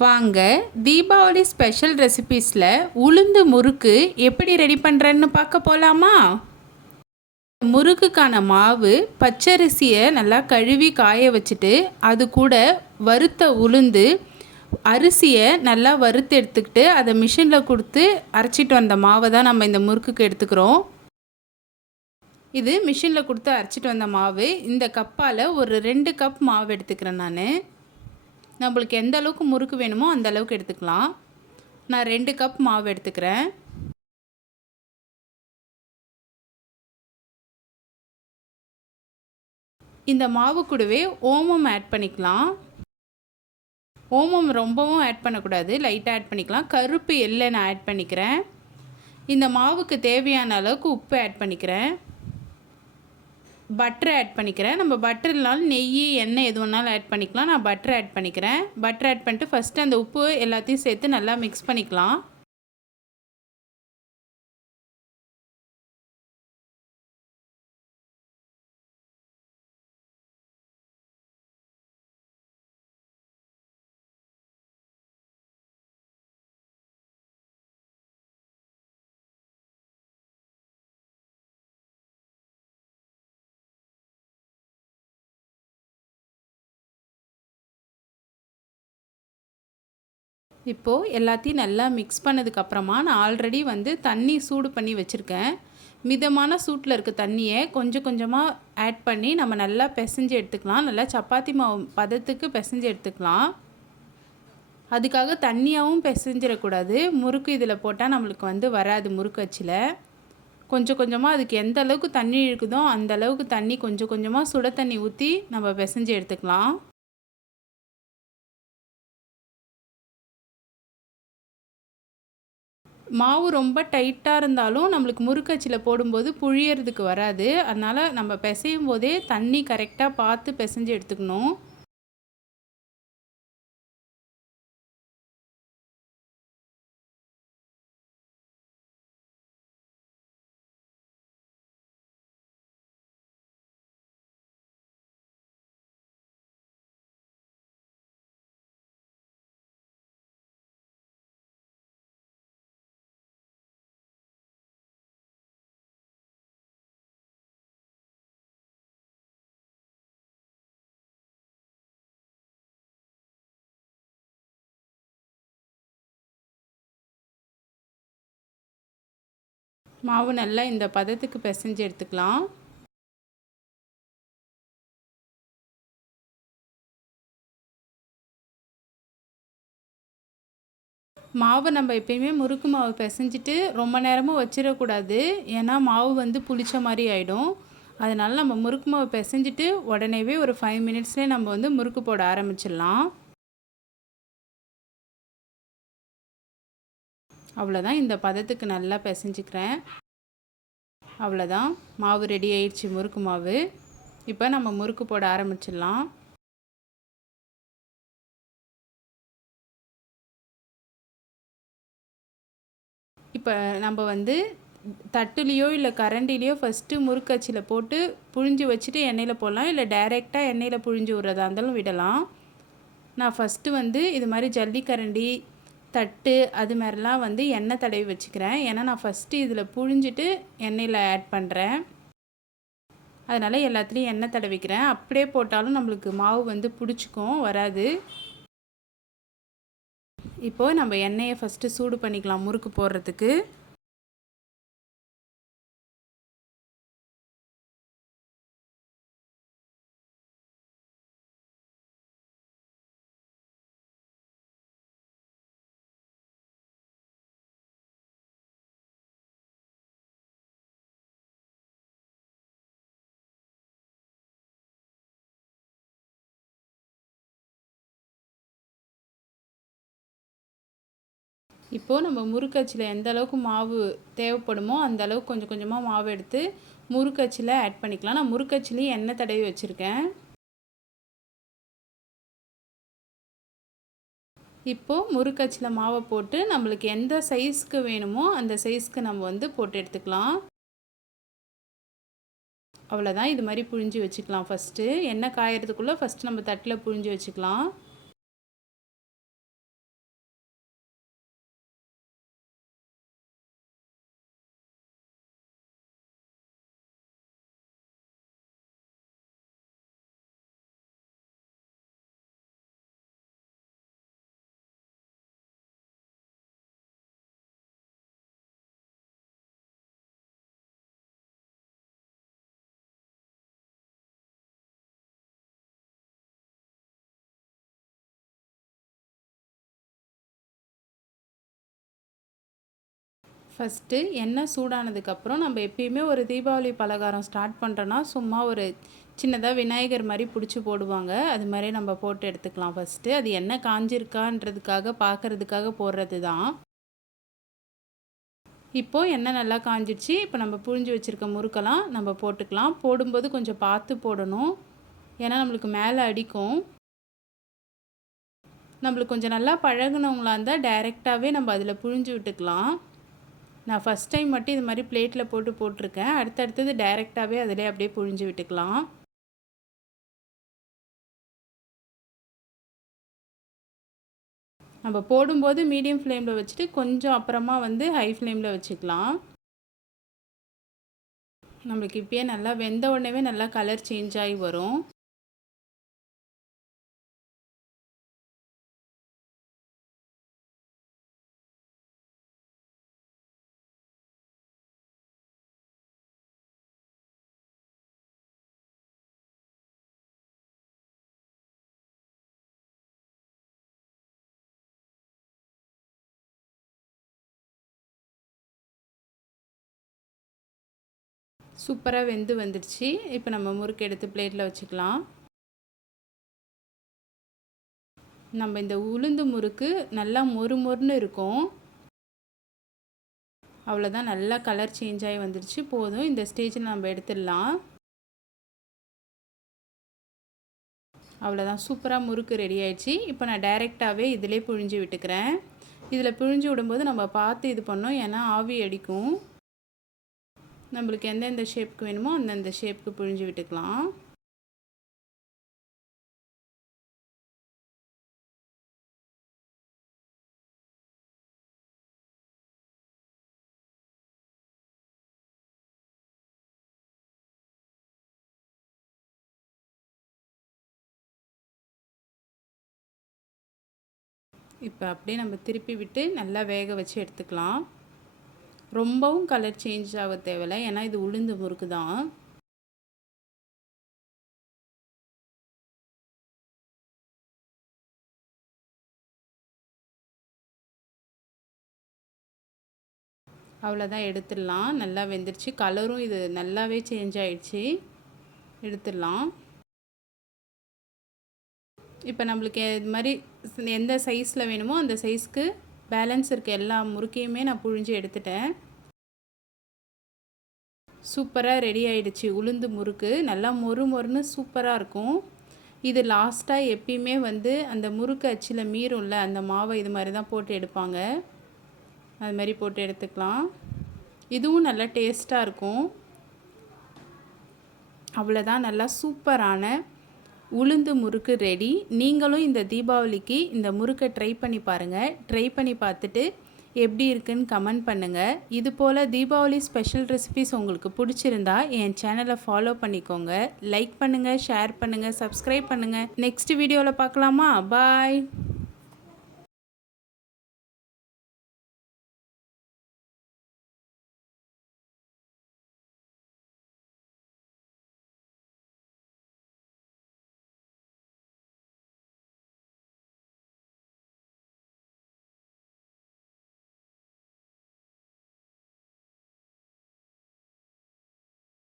வாங்க தீபாவளி ஸ்பெஷல் ரெசிபீஸில் உளுந்து முறுக்கு எப்படி ரெடி பண்ணுறேன்னு பார்க்க போகலாமா முறுக்குக்கான மாவு பச்சரிசியை நல்லா கழுவி காய வச்சுட்டு அது கூட வறுத்த உளுந்து அரிசியை நல்லா வறுத்து எடுத்துக்கிட்டு அதை மிஷினில் கொடுத்து அரைச்சிட்டு வந்த மாவை தான் நம்ம இந்த முறுக்குக்கு எடுத்துக்கிறோம். இது மிஷினில் கொடுத்து அரைச்சிட்டு வந்த மாவு. இந்த கப்பால் ஒரு ரெண்டு கப் மாவு எடுத்துக்கிறேன் நான். நம்மளுக்கு எந்த அளவுக்கு முறுக்கு வேணுமோ அந்த அளவுக்கு எடுத்துக்கலாம். நான் ரெண்டு கப் மாவு எடுத்துக்கிறேன். இந்த மாவு கூடவே ஓமம் ஆட் பண்ணிக்கலாம். ஓமம் ரொம்பவும் ஆட் பண்ணக்கூடாது. லைட்டாக ஆட் பண்ணிக்கலாம். கருப்பு எல்லை நான் ஆட் பண்ணிக்கிறேன். இந்த மாவுக்கு தேவையான அளவுக்கு உப்பு ஆட் பண்ணிக்கிறேன். பட்டர் ஆட் பண்ணிக்கிறேன். நம்ம பட்டர் இல்லைனாலும் நெய் எண்ணெய் எது வேணாலும் ஆட் பண்ணிக்கலாம். நான் பட்டர் ஆட் பண்ணிக்கிறேன். பட்டர் ஆட் பண்ணிட்டு ஃபஸ்ட்டு அந்த உப்பு எல்லாத்தையும் சேர்த்து நல்லா மிக்ஸ் பண்ணிக்கலாம். இப்போது எல்லாத்தையும் நல்லா மிக்ஸ் பண்ணதுக்கப்புறமா நான் ஆல்ரெடி வந்து தண்ணி சூடு பண்ணி வச்சுருக்கேன். மிதமான சூட்டில் இருக்க தண்ணியை கொஞ்சம் கொஞ்சமாக ஆட் பண்ணி நம்ம நல்லா பிசைஞ்சு எடுத்துக்கலாம். நல்லா சப்பாத்தி மாவு பதத்துக்கு பிசைஞ்சு எடுத்துக்கலாம். அதுக்காக தண்ணியாகவும் பிசைஞ்சிடக்கூடாது. முறுக்கு இதில் போட்டால் நம்மளுக்கு வந்து வராது முறுக்கு வச்சில் கொஞ்சம் கொஞ்சமாக அதுக்கு எந்த அளவுக்கு தண்ணி இழுக்குதோ அந்த அளவுக்கு தண்ணி கொஞ்சம் கொஞ்சமாக சுட தண்ணி ஊற்றி நம்ம பிசைஞ்சு எடுத்துக்கலாம். மாவு ரொம்ப டைட்டாக இருந்தாலும் நம்மளுக்கு முறுக்கச்சியில் போடும்போது புழியறதுக்கு வராது. அதனால் நம்ம பிசையும் போதே தண்ணி கரெக்டாக பார்த்து பிசைஞ்சு எடுத்துக்கணும். மாவு நல்லா இந்த பதத்துக்கு பிசைஞ்சு எடுத்துக்கலாம். மாவு நம்ம எப்பயுமே முறுக்கு மாவு பிசைஞ்சிட்டு ரொம்ப நேரமும் வச்சிடக்கூடாது. ஏன்னா மாவு வந்து புளிச்ச மாதிரி ஆகிடும் அதனால் நம்ம முறுக்கு மாவு பிசைஞ்சிட்டு உடனேவே ஒரு ஃபைவ் மினிட்ஸ்லேயே நம்ம வந்து முறுக்கு போட ஆரம்பிச்சிடலாம். அவ்வளோதான் இந்த பதத்துக்கு நல்லா பிசைஞ்சிக்கிறேன். அவ்வளோதான் மாவு ரெடி ஆயிடுச்சு முறுக்கு மாவு. இப்போ நம்ம முறுக்கு போட ஆரம்பிச்சிடலாம். இப்போ நம்ம வந்து தட்டுலேயோ இல்லை கரண்டிலேயோ ஃபஸ்ட்டு முறுக்கச்சியில் போட்டு புழிஞ்சு வச்சுட்டு எண்ணெயில் போடலாம். இல்லை டைரெக்டாக எண்ணெயில் புழிஞ்சு விட்றதா இருந்தாலும் விடலாம். நான் ஃபஸ்ட்டு வந்து இது மாதிரி ஜல்லிக்கரண்டி தட்டு அது மாதிரிலாம் வந்து எண்ணெய் தடவி வச்சுக்கிறேன். ஏன்னா நான் ஃபஸ்ட்டு இதில் புழிஞ்சிட்டு எண்ணெயில் ஆட் பண்ணுறேன் அதனால் எல்லாத்துலேயும் எண்ணெய் தடவிக்கிறேன். அப்படியே போட்டாலும் நம்மளுக்கு மாவு வந்து பிடிச்சிக்கும் வராது. இப்போது நம்ம எண்ணெயை ஃபஸ்ட்டு சூடு பண்ணிக்கலாம் முறுக்கு போடுறதுக்கு. இப்போது நம்ம முறுக்கச்சியில் எந்த அளவுக்கு மாவு தேவைப்படுமோ அந்த அளவுக்கு கொஞ்சம் கொஞ்சமாக மாவு எடுத்து முறுக்கச்சியில் ஆட் பண்ணிக்கலாம். நான் முறுக்கச்சிலையும் எண்ணெய் தடவி வச்சுருக்கேன். இப்போது முறுக்கச்சியில் மாவை போட்டு நம்மளுக்கு எந்த சைஸ்க்கு வேணுமோ அந்த சைஸ்க்கு நம்ம வந்து போட்டு எடுத்துக்கலாம். அவ்வளோதான் இது மாதிரி புழிஞ்சு வச்சுக்கலாம் ஃபஸ்ட்டு எண்ணெய் காயறதுக்குள்ளே ஃபஸ்ட்டு நம்ம தட்டில் புழிஞ்சு வச்சுக்கலாம். ஃபஸ்ட்டு எண்ணெய் சூடானதுக்கப்புறம் நம்ம எப்பயுமே ஒரு தீபாவளி பலகாரம் ஸ்டார்ட் பண்ணுறோன்னா சும்மா ஒரு சின்னதாக விநாயகர் மாதிரி பிடிச்சி போடுவாங்க. அது மாதிரி நம்ம போட்டு எடுத்துக்கலாம் ஃபஸ்ட்டு அது எண்ணெய் காஞ்சிருக்கான்றதுக்காக பார்க்குறதுக்காக போடுறது தான் இப்போது எண்ணெய் நல்லா காஞ்சிடுச்சு இப்போ நம்ம புழிஞ்சு வச்சுருக்க முறுக்கெல்லாம் நம்ம போட்டுக்கலாம். போடும்போது கொஞ்சம் பார்த்து போடணும். ஏன்னா நம்மளுக்கு மேலே அடிக்கும். நம்மளுக்கு கொஞ்சம் நல்லா பழகினவங்களா இருந்தால் டைரெக்டாகவே நம்ம அதில் புழிஞ்சு விட்டுக்கலாம். நான் ஃபஸ்ட் டைம் மட்டும் இது மாதிரி பிளேட்டில் போட்டு போட்டிருக்கேன். அடுத்தடுத்தது டைரெக்டாகவே அதிலே அப்படியே புழிஞ்சு விட்டுக்கலாம். நம்ம போடும்போது மீடியம் ஃப்ளேமில் வச்சுட்டு கொஞ்சம் அப்புறமா வந்து ஹை ஃப்ளேமில் வச்சுக்கலாம். நம்மளுக்கு இப்போயே நல்லா வெந்த உடனே நல்லா கலர் சேஞ்ச் ஆகி வரும். சூப்பராக வெந்து வந்துடுச்சு. இப்போ நம்ம முறுக்கு எடுத்து பிளேட்டில் வச்சுக்கலாம். நம்ம இந்த உளுந்து முறுக்கு நல்லா மொறு மொறுன்னு இருக்கும். அவ்வளோதான் நல்லா கலர் சேஞ்ச் ஆகி வந்துடுச்சு. போதும் இந்த ஸ்டேஜில் நம்ம எடுத்துடலாம். அவ்வளோதான் சூப்பராக முறுக்கு ரெடி ஆயிடுச்சு. இப்போ நான் டைரெக்டாகவே இதிலே புழிஞ்சு விட்டுக்கிறேன். இதில் புழிஞ்சு விடும்போது நம்ம பார்த்து இது பண்ணோம் ஏன்னா ஆவி அடிக்கும். நம்மளுக்கு எந்தெந்த ஷேப்புக்கு வேணுமோ அந்தந்த ஷேப்புக்கு புழிஞ்சு விட்டுக்கலாம். இப்போ அப்படியே நம்ம திருப்பி விட்டு நல்லா வேக வச்சு எடுத்துக்கலாம். ரொம்பவும் கலர் சேஞ்ச் ஆக தேவையில்லை. ஏன்னா இது உளுந்து முறுக்கு தான். அவ்வளோதான் எடுத்துடலாம். நல்லா வெந்துருச்சு. கலரும் இது நல்லாவே சேஞ்ச் ஆகிடுச்சு எடுத்துடலாம். இப்போ நம்மளுக்கு இது மாதிரி எந்த சைஸில் வேணுமோ அந்த சைஸ்க்கு பேலன்ஸ் இருக்க எல்லா முறுக்கையுமே நான் புழிஞ்சு எடுத்துட்டேன். சூப்பராக ரெடி ஆகிடுச்சு உளுந்து முறுக்கு நல்லா மொறு மொறுன்னு சூப்பராக இருக்கும். இது லாஸ்ட்டாக எப்பயுமே வந்து அந்த முறுக்கு அச்சில் மீறும்ல அந்த மாவை இது மாதிரி தான் போட்டு எடுப்பாங்க. அது மாதிரி போட்டு எடுத்துக்கலாம். இதுவும் நல்லா டேஸ்ட்டாக இருக்கும். அவ்வளோதான் நல்லா சூப்பரான உளுந்து முறுக்கு ரெடி நீங்களும் இந்த தீபாவளிக்கு இந்த முறுக்கை ட்ரை பண்ணி பாருங்கள் ட்ரை பண்ணி பார்த்துட்டு எப்படி இருக்குன்னு கமெண்ட் பண்ணுங்கள் இது போல் தீபாவளி ஸ்பெஷல் ரெசிபிஸ் உங்களுக்கு பிடிச்சிருந்தா என் சேனலை ஃபாலோ பண்ணிக்கோங்க. லைக் பண்ணுங்கள் ஷேர் பண்ணுங்கள் சப்ஸ்கிரைப் பண்ணுங்கள் நெக்ஸ்ட் வீடியோவில் பார்க்கலாமா? பாய்